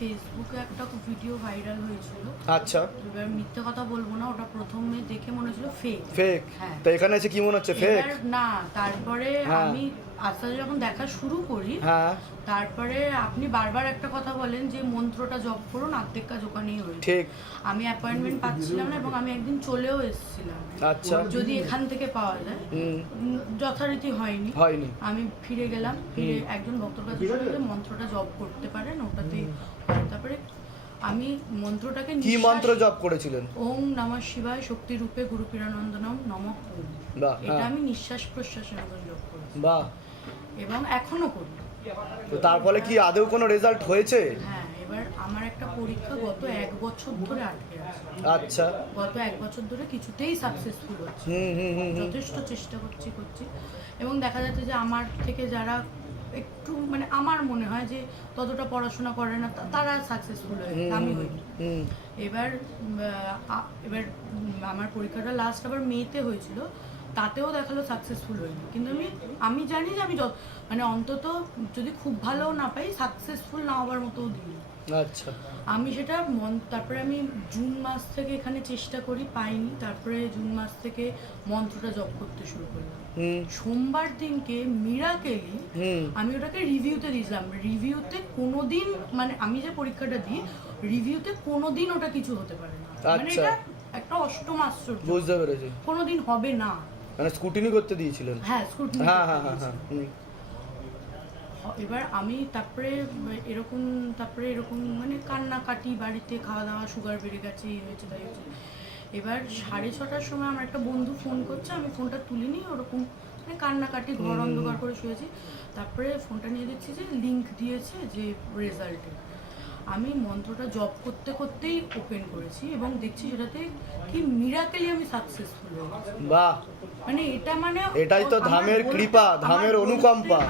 ফেসবুকে একটা video viral হয়েছিল। আচ্ছা, এবার মিথ্যে কথা বলবো না, ওটা প্রথমে দেখে মনে হচ্ছিল ফেক। ফেক? হ্যাঁ। তো এখানে এসে কি মনে হচ্ছে ফেক? না, তারপরে হ্যাঁ। আমি আস্তে আস্তে যখন দেখা শুরু করি, হ্যাঁ, তারপরে আপনি বারবার একটা কথা বলেন যে মন্ত্রটা জপ করুন, অর্ধেক কাজ ওখানেই হয়েছে। ঠিক। আমি অ্যাপয়েন্টমেন্ট পাচ্ছিলাম না এবং আমি একদিন চলেও এসেছিলাম। আচ্ছা। যদি এখান থেকে পাওয়া যায়। যথারীতি হয়নি। আমি ফিরে গেলাম, ফিরে একজন ভক্তর কাছে বলে মন্ত্রটা জপ করতে পারেন, ওটাতেই হয়। তারপরে আমি মন্ত্রটাকে কি মন্ত্র জপ করেছিলেন? ওম নমঃ শিবায় শক্তি রূপে গুরু পীরানন্দনম নমঃ ওম। এটা আমি নিঃশ্বাস প্রশ্বাসের মতন জপ করেছি। বাহ। এবং এখনো করি। তো তার ফলে কি আদৌ কোনো রেজাল্ট হয়েছে? হ্যাঁ, এবার আমার একটা পরীক্ষা গত 1 বছর ধরে আটকে আছে। আচ্ছা। গত 1 বছর ধরে কিছুতেই সাকসেসফুল হচ্ছে। যথেষ্ট চেষ্টা করছি এবং দেখা যাচ্ছে যে আমার থেকে যারা একটু মানে আমার মনে হয় যে ততটা পড়াশোনা করে না, তারা সাকসেসফুল হয়ে গেছে, আমি হইনি। এবার আমার পরীক্ষাটা লাস্ট আবার মেতে হয়েছিল, তাতেও দেখালো সাকসেসফুল হইনি। কিন্তু আমি জানি যে আমি মানে অন্তত যদি খুব ভালো না পাই, সাকসেসফুল না হওয়ার মতো দিই। আচ্ছা। আমি সেটা তারপরে আমি জুন মাস থেকে এখানে চেষ্টা করি, পাইনি। তারপরে জুন মাস থেকে মন্ত্রটা জপ করতে শুরু করলাম। সোমবার দিনকে মিরাকেলি আমি ওটাকে রিভিউতে দিয়েছিলাম। রিভিউতে কোনোদিন মানে আমি যে পরীক্ষাটা দিই, রিভিউতে কোনোদিন ওটা কিছু হতে পারে না। মানে এটা একটা অষ্টম আশ্চর্য। বুঝতে পেরেছি। কোনোদিন হবে না। মানে স্কুটিনি করতে দিয়েছিলেন? হ্যাঁ, স্কুটিনি। হ্যাঁ। এবার আমি তারপরে এরকম মানে কান্নাকাটি, বাড়িতে খাওয়া দাওয়া, সুগার বেড়ে গেছে, এই হয়েছে তাই হয়েছে। এবার 6:30টার সময় আমার একটা বন্ধু ফোন করছে, আমি ফোনটা তুলিনি, ওরকম মানে কান্নাকাটি, ঘর অন্ধকার করে শুয়েছি। তারপরে ফোনটা নিয়ে দেখছি যে লিঙ্ক দিয়েছে যে রেজাল্টে। আমি মন্ত্রটা জপ করতেই ওপেন করেছি এবং দেখছি সেটাতে কি মিরাকেলি আমি সাকসেসফুল হয়েছি। বাহ। মানে এটাই তো ধামের কৃপা, ধামের অনুকম্পা,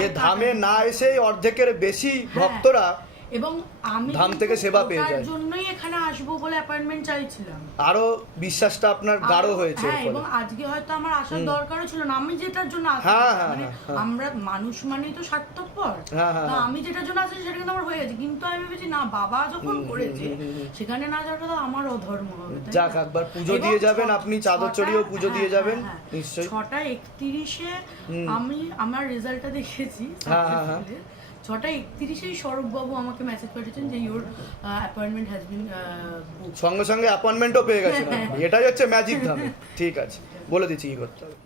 যে ধামে না এসেই অর্ধেকের বেশি ভক্তরা এবং আমি ধাম থেকে সেবা পেয়ে যায়। তার জন্যই এখানে আসবো বলে অ্যাপয়েন্টমেন্ট চাইছিলাম। আরো বিশ্বাসটা আপনার গাঢ় হয়েছে। হ্যাঁ, এবং আজকে হয়তো আমার আসার দরকারও ছিল না। আমি যেটার জন্য আসি, মানে আমরা মানুষ মানেই তো স্বার্থপর। তো আমি যেটার জন্য আসি সেটা কিন্তু আমার হয়ে গেছে, কিন্তু আমি ভেবেছি না, বাবা যখন করেছে সেখানে না যাওয়াটা তো আমার অধর্ম হবে। যাক, একবার পুজো দিয়ে যাবেন, আপনি চাদর চড়িয়েও পুজো দিয়ে যাবেন নিশ্চয়ই। 6:31-এ আমি আমার রেজাল্টটা দেখেছি। 6:31-এই সৌরভবাবু আমাকে মেসেজ পাঠিয়েছেন যে your appointment has been booked. সঙ্গে সঙ্গে অ্যাপয়েন্টমেন্টও পেয়ে গেছেন। এটাই হচ্ছে ম্যাজিক ধাম। ঠিক আছে, বলে দিচ্ছি কি করতে হবে।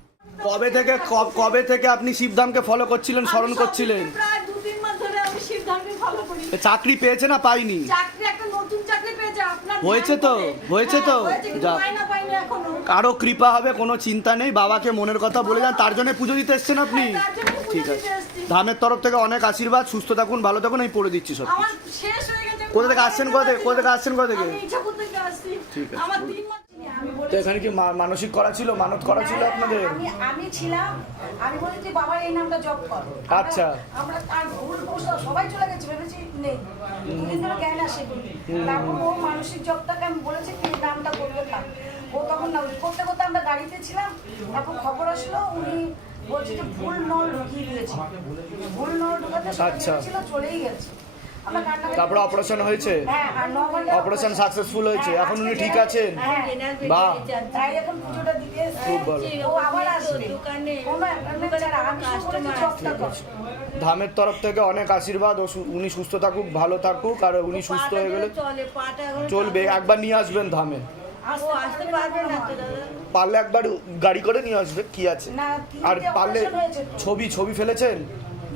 কবে থেকে আপনি শিবধামকে ফলো করছিলেন, স্মরণ করছিলেন? প্রায় 2-3 মাস ধরে আমি শিবধামকে ফলো করি। চাকরি পেয়েছে না পাইনি? চাকরি, একটা নতুন চাকরি পেয়েছে। আপনার হয়েছে তো? যা, পাইনি এখনো। কারো কৃপা হবে, কোনো চিন্তা নেই। বাবাকে মনের কথা বলে যান, তার জন্য পুজো দিতে এসছেন আপনি। ঠিক আছে, ধামের তরফ থেকে অনেক আশীর্বাদ, সুস্থ থাকুন, ভালো থাকুন। আমি পড়ে দিচ্ছি সব। আমার শেষ হয়ে গেছে। কোথা থেকে আসছেন? কোথা থেকে? আমি ইচ্ছাপুর থেকে আসছি। ঠিক আছে। আমার 3 মাস তো এখানে কি মানসিক করা ছিল, মানত করা ছিল আপনাদের? আমি ছিলাম, আমি বলেছি বাবা এই নামটা জপ কর। আচ্ছা। আমরা আর ভুল সবাই চলে গেছে, ভেবেছি নেই, দুদিন ধরে জ্ঞান আসে। তারপর ও মানসিক জপটাকে আমি বলেছি কি নামটা করতে থাক। ও তখন না করতে করতে আমরা গাড়িতে ছিলাম, তারপর খবর আসলো উনি বলছে যে ভুল নল ঢুকিয়ে দিয়েছে। ভুল নল ঢুকাতে ছিল, চলেই গেছে। তারপরে অপারেশন হয়েছে? অপারেশন সাকসেসফুল হয়েছে, এখন উনি ঠিক আছেন? বাহ, খুব ভালো। ধামের তরফ থেকে অনেক আশীর্বাদ। উনি সুস্থ থাকুক, ভালো থাকুক, আর উনি সুস্থ হয়ে গেলে চলবে। একবার নিয়ে আসবেন ধামে, পারলে একবার গাড়ি করে নিয়ে আসবে, কি আছে। আর পারলে ছবি ফেলেছেন,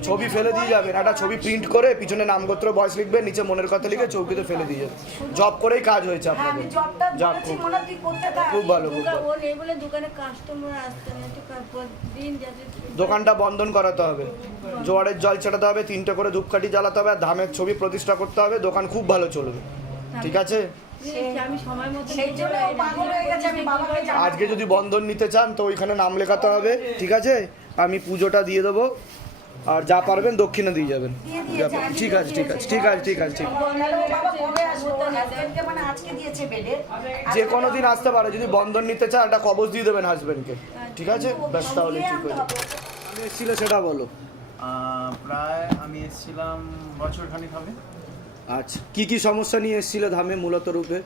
ছবি ফেলে দিয়ে যাবেন। একটা ছবি প্রিন্ট করে পিছনে নামগোত্র বয়স লিখবেন, নিচে মনের কথা লিখে চৌকিতে ফেলে দিয়ে যাবেন। জব করেই কাজ হয়েছে আপনাদের। যাক, খুব ভালো। দোকানটা বন্ধন করাতে হবে, জোয়ারের জল ছেটাতে হবে, 3টে করে ধূপকাঠি জ্বালাতে হবে, আর ধামের ছবি প্রতিষ্ঠা করতে হবে। দোকান খুব ভালো চলবে, ঠিক আছে? আজকে যদি বন্ধন নিতে চান তো ওইখানে নাম লেখাতে হবে, ঠিক আছে? আমি পুজোটা দিয়ে দেবো, আর যা পারবেন দক্ষিণা দিয়ে যাবেন। ঠিক আছে। যে কোনো দিন আসতে পারে, যদি বন্ধন নিতে চান একটা কবজ দিয়ে দেবেন হাজবেন্ডকে, ঠিক আছে? ব্যাস, তাহলে ঠিক হয়ে যাবে। এসেছিল সেটা বলো। প্রায় আমি এসেছিলাম বছরখানিক হবে। আচ্ছা, কি কি সমস্যা নিয়ে এসেছিলে ধামে মূলত রূপে?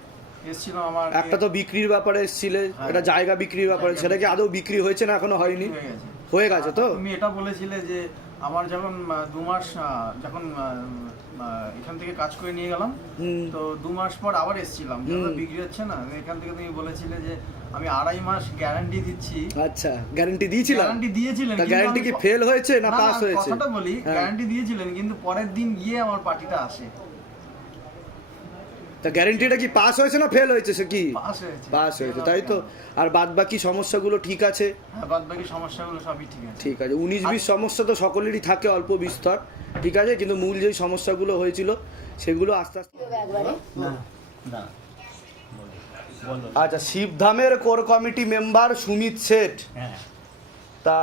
এসেছিল আমার একটা তো বিক্রির ব্যাপারে এসেছিলে, একটা জায়গা বিক্রির ব্যাপারে, সেটা কি আদৌ বিক্রি হয়েছে না এখনো হয়নি? হয়ে গেছে। হয়ে গেছে তো? তুমি এটা বলেছিলে যে আমার যখন 2 মাস যখন এখান থেকে কাজ করে নিয়ে গেলাম, তো 2 মাস পর আবার এসেছিলাম, যখন বিক্রি হচ্ছে না, এখান থেকে তুমি বলেছিলে যে আমি 2.5 মাস গ্যারান্টি দিচ্ছি। আচ্ছা, গ্যারান্টি দিয়েছিলাম? গ্যারান্টি দিয়েছিলেন, তা গ্যারান্টি কি ফেল হয়েছে না পাস হয়েছে? কথাটা বলি, গ্যারান্টি দিয়েছিলেন, কিন্তু পরের দিন গিয়ে আমার পার্টিটা আসে। তা গ্যারান্টিটা কি পাস হয়েছে না ফেল হয়েছে? সে কি পাস হয়েছে? পাস হয়েছে, তাই তো? আর বাদ বাকি সমস্যাগুলো ঠিক আছে? হ্যাঁ, বাদ বাকি সমস্যাগুলো সবই ঠিক আছে। ঠিক আছে, 19-20 সমস্যা তো সকলেরই থাকে অল্প বিস্তর, ঠিক আছে, কিন্তু মূল যে সমস্যাগুলো হয়েছিল সেগুলো আস্তে আস্তে। আচ্ছা, শিবধামের core committee member Sumit Sheth, হ্যাঁ, তা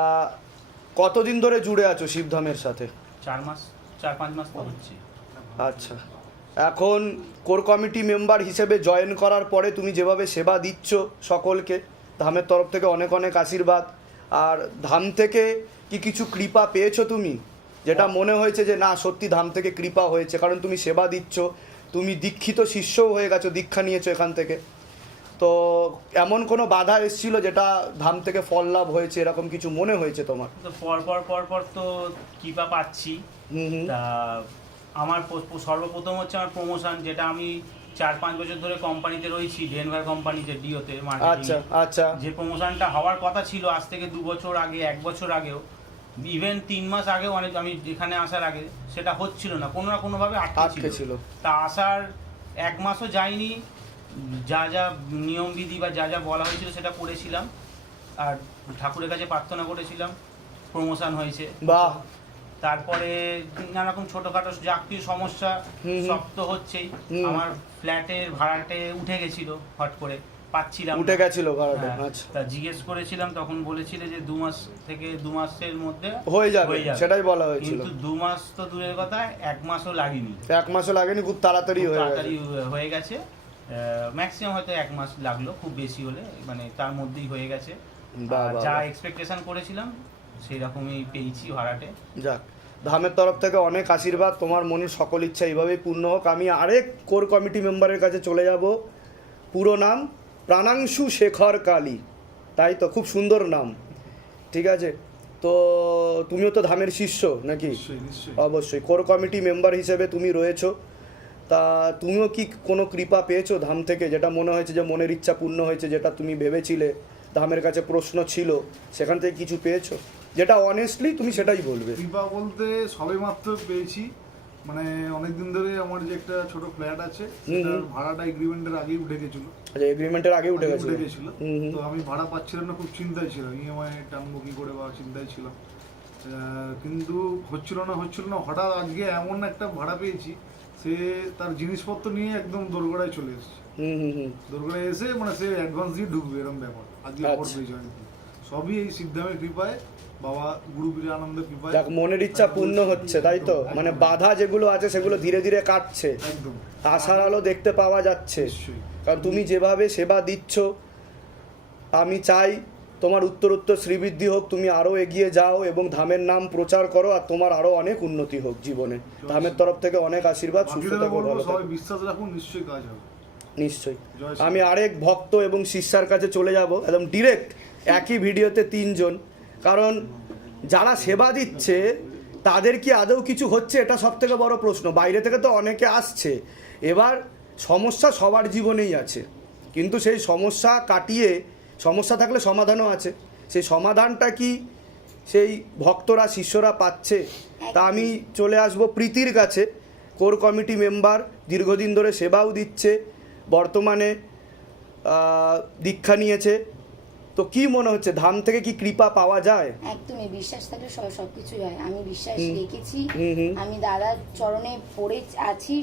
কতদিন ধরে জুড়ে আছো শিবধামের সাথে? 4-5 মাস তো হচ্ছে। আচ্ছা, এখন কোর কমিটি মেম্বার হিসেবে জয়েন করার পরে তুমি যেভাবে সেবা দিচ্ছ সকলকে, ধামের তরফ থেকে অনেক অনেক আশীর্বাদ। আর ধাম থেকে কি কিছু কৃপা পেয়েছো তুমি, যেটা মনে হয়েছে যে না সত্যি ধাম থেকে কৃপা হয়েছে? কারণ তুমি সেবা দিচ্ছ, তুমি দীক্ষিত শিষ্যও হয়ে গেছো, দীক্ষা নিয়েছো এখান থেকে, তো এমন কোনো বাধা এসেছিল যেটা ধাম থেকে ফল লাভ হয়েছে এরকম কিছু মনে হয়েছে তোমার? তো পর তো কৃপা পাচ্ছি। তা আমার সর্বপ্রথম হচ্ছে আমার প্রমোশন, যেটা আমি 4-5 বছর ধরে কোম্পানিতে রয়েছি, ডেনভার কোম্পানিতে, ডিওতে আচ্ছা আচ্ছা, যে প্রমোশনটা হওয়ার কথা ছিল আজ থেকে 2 বছর আগে, 1 বছর আগেও, ইভেন 3 মাস আগেও, অনেক আমি এখানে আসার আগে সেটা হচ্ছিল না, কোনো না কোনোভাবে আটকে ছিল। তা আসার 1 মাসও যায়নি, যা যা নিয়মবিধি বা যা যা বলা হয়েছিল সেটা করেছিলাম, আর ঠাকুরের কাছে প্রার্থনা করেছিলাম, প্রমোশন হয়েছে। বাহ। তারপরে নানা রকম ছোটখাটো জাতীয় সমস্যা সব তো হচ্ছেই। আমার ফ্ল্যাটের ভাড়াটে উঠে গেছিল, হট করে পাচ্ছিলাম, উঠে গেছিল ভাড়াটা। হ্যাঁ, আচ্ছা, তা জিজ্ঞেস করেছিলাম, তখন বলেছিল যে 2 মাস থেকে 2 মাসের মধ্যে হয়ে যাবে, সেটাই বলা হয়েছিল। কিন্তু 2 মাস তো দূরের কথা, 1 মাসও লাগেনি। 1 মাসও লাগেনি, খুব তাড়াতাড়ি হয়ে গেছে। ম্যাক্সিমাম হয়তো 1 মাস লাগলো, খুব বেশি হলে, মানে তার মধ্যেই হয়ে গেছে। যা এক্সপেকটেশন করেছিলাম সেই রকমই পেয়েছি ভাড়াটে। যাক, ধামের তরফ থেকে অনেক আশীর্বাদ, তোমার মনের সকল ইচ্ছা এইভাবেই পূর্ণ হোক। আমি আরেক কোর কমিটি মেম্বারের কাছে চলে যাব। পুরো নাম প্রাণাংশু শেখর কালী, তাই তো? খুব সুন্দর নাম, ঠিক আছে। তো তুমিও তো ধামের শিষ্য নাকি? অবশ্যই কোর কমিটি মেম্বার হিসেবে তুমি রয়েছো, তা তুমিও কি কোনো কৃপা পেয়েছো ধাম থেকে, যেটা মনে হয়েছে যে মনের ইচ্ছা পূর্ণ হয়েছে, যেটা তুমি ভেবেছিলে, ধামের কাছে প্রশ্ন ছিল, সেখান থেকে কিছু পেয়েছো? যেটা অনেস্টলি তুমি সেটাই বলবে। কৃপা বলতে সবে মাত্র পেয়েছি, মানে অনেকদিন ধরে আমার যে একটা ছোট ফ্ল্যাট আছে সেটার ভাড়াটা এগ্রিমেন্টের আগেই উঠে গেছিল। আচ্ছা, এগ্রিমেন্টের আগে উঠে গেছিল। তো আমি ভাড়া পাচ্ছিলাম না, খুব চিন্তায় ছিলাম, ইএমআই টানবো কি করে বা চিন্তায় ছিলাম, কিন্তু হচ্ছিল না। হঠাৎ আজকে এমন একটা ভাড়া পেয়েছি, সে তার জিনিসপত্র নিয়ে একদম দোরগোড়ায় চলে এসেছে। দোরগোড়ায় এসে মানে সে অ্যাডভান্স দিয়ে ঢুকবে এরকম ব্যাপার আজকে খবর পেয়েছি। সবই এই সিদ্ধামের কৃপায়, বাবা গুরু বীরের আনন্দের কৃপায়। মনের ইচ্ছা পূর্ণ হচ্ছে, তাই তো? মানে বাধা যেগুলো আছে সেগুলো ধীরে ধীরে কাটছে, একদম আশার আলো দেখতে পাওয়া যাচ্ছে। কারণ তুমি যেভাবে সেবা দিচ্ছ, আমি চাই তোমার উত্তরোত্তর শ্রীবৃদ্ধি হোক, তুমি আরও এগিয়ে যাও এবং ধামের নাম প্রচার করো, আর তোমার আরও অনেক উন্নতি হোক জীবনে। ধামের তরফ থেকে অনেক আশীর্বাদ, সুস্থ থাকো, ভালো থাকো। সবাই বিশ্বাস রাখুন, নিশ্চয়ই কাজ হবে। নিশ্চয়ই। আমি আরেক ভক্ত এবং শিষ্যার কাছে চলে যাব, একদম ডিরেক্ট, একই ভিডিওতে 3 জন। কারণ যারা সেবা দিচ্ছে তাদের কি আদৌ কিছু হচ্ছে, এটা সব থেকে বড় প্রশ্ন। বাইরে থেকে তো অনেকে আসছে, এবার সমস্যা সবার জীবনেই আছে, কিন্তু সেই সমস্যা কাটিয়ে, সমস্যা থাকলে সমাধানও আছে, সেই সমাধানটা কি সেই ভক্তরা শিষ্যরা পাচ্ছে? তা আমি চলে আসব প্রীতির কাছে, কোর কমিটি মেম্বার, দীর্ঘদিন ধরে সেবাও দিচ্ছে, বর্তমানে দীক্ষা নিয়েছে। তো কি মনে হচ্ছে, ধাম থেকে কি কৃপা পাওয়া যায়? একদমই, বিশ্বাস থাকলে সবকিছুই হয়। আমি বিশ্বাস রেখেছি, আমি দাদার চরণে পড়ে আছি,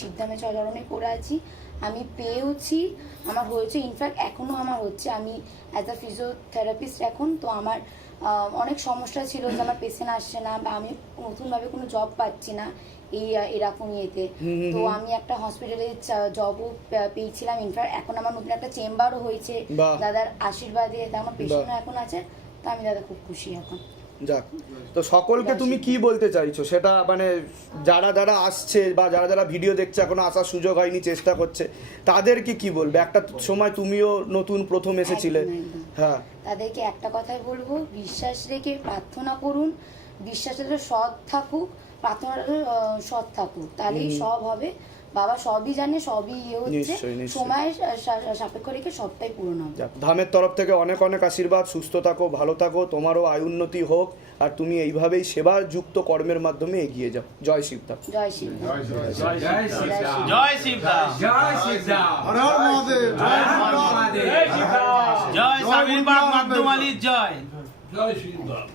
সিদ্ধামের চরণে পড়ে আছি, আমি পেয়েওছি, আমার হয়েছে, ইনফ্যাক্ট এখনও আমার হচ্ছে। আমি অ্যাজ আ ফিজিওথেরাপিস্ট এখন, তো আমার অনেক সমস্যা ছিল যে আমার পেশেন্ট আসছে না, বা আমি নতুনভাবে কোনো জব পাচ্ছি না এরকম ইয়েতে। তো আমি একটা হসপিটালে জবও পেয়েছিলাম, ইনফ্যাক্ট এখন আমার নতুন একটা চেম্বারও হয়েছে দাদার আশীর্বাদে, আমার পেশেন্টও এখন আছে। তো আমি দাদা খুব খুশি এখন। যাক, তো সকলকে তুমি কি বলতে চাইছো সেটা মানে যারা যারা আসছে বা যারা যারা ভিডিও দেখছে এখনো আসার সুযোগ হয়নি, চেষ্টা করছে, তাদেরকে কি বলবে? একটা সময় তুমিও নতুন প্রথম এসেছিলে। একদম, একদম। হ্যাঁ, তাদেরকে একটা কথাই বলবো, বিশ্বাস রেখে প্রার্থনা করুন, বিশ্বাসটা সৎ থাকুক, প্রার্থনাটা সৎ থাকুক, তাহলেই সব হবে। বাবা সবই জানে, সবই ইয়ে হচ্ছে, নিশ্চয়ই, নিশ্চয়ই। সময়ের সাপেক্ষ রেখে সবটাই পূরণ হবে। যাক, ধামের তরফ থেকে অনেক অনেক আশীর্বাদ, সুস্থ থাকো, ভালো থাকো, তোমারও আয় উন্নতি হোক, আর তুমি এইভাবেই সেবার যুক্ত কর্মের মাধ্যমে এগিয়ে যাও। জয় শিবধাম। জয় শ্রী জয় শিবধাম, হর হর মহাদেব, জয় শিবরাম। জয় স্বামীর বাগ মাধ্যমালির জয়। জয় শ্রীরাম।